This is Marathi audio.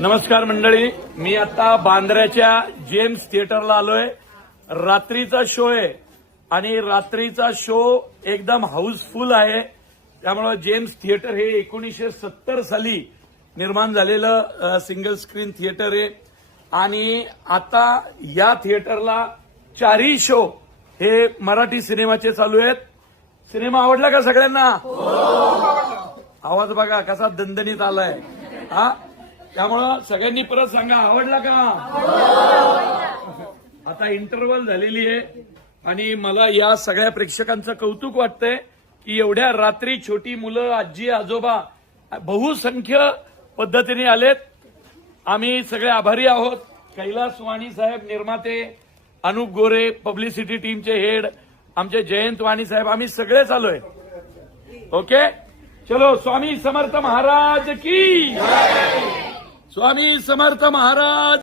नमस्कार मंडळी, मी आता बांद्र्याच्या जेम्स थिएटरला आलोय. रात्रीचा शो आहे आणि रात्रीचा शो एकदम हाऊसफुल आहे. त्यामुळे जेम्स थिएटर हे 1970 साली निर्माण झालेलं सिंगल स्क्रीन थिएटर आहे आणि आता या थिएटरला 4ही शो हे मराठी सिनेमाचे चालू आहेत. सिनेमा आवडला का सगळ्यांना? आवाज बघा कसा दणदणीत आलाय. हा, त्यामुळं सगळ्यांनी परत सांगा, आवडला का? आता इंटरव्हल झालेली आहे आणि मला या सगळ्या प्रेक्षकांचं कौतुक वाटतंय की एवढ्या रात्री छोटी मुलं, आजी आजोबा बहुसंख्य पद्धतीने आलेत. आम्ही सगळे आभारी आहोत. कैलास वाणी साहेब निर्माते, अनुप गोरे पब्लिसिटी टीमचे हेड, आमचे जयंत वाणी साहेब, आम्ही सगळेच आलोय. ओके, चलो. स्वामी समर्थ महाराज की, स्वामी समर्थ महाराज.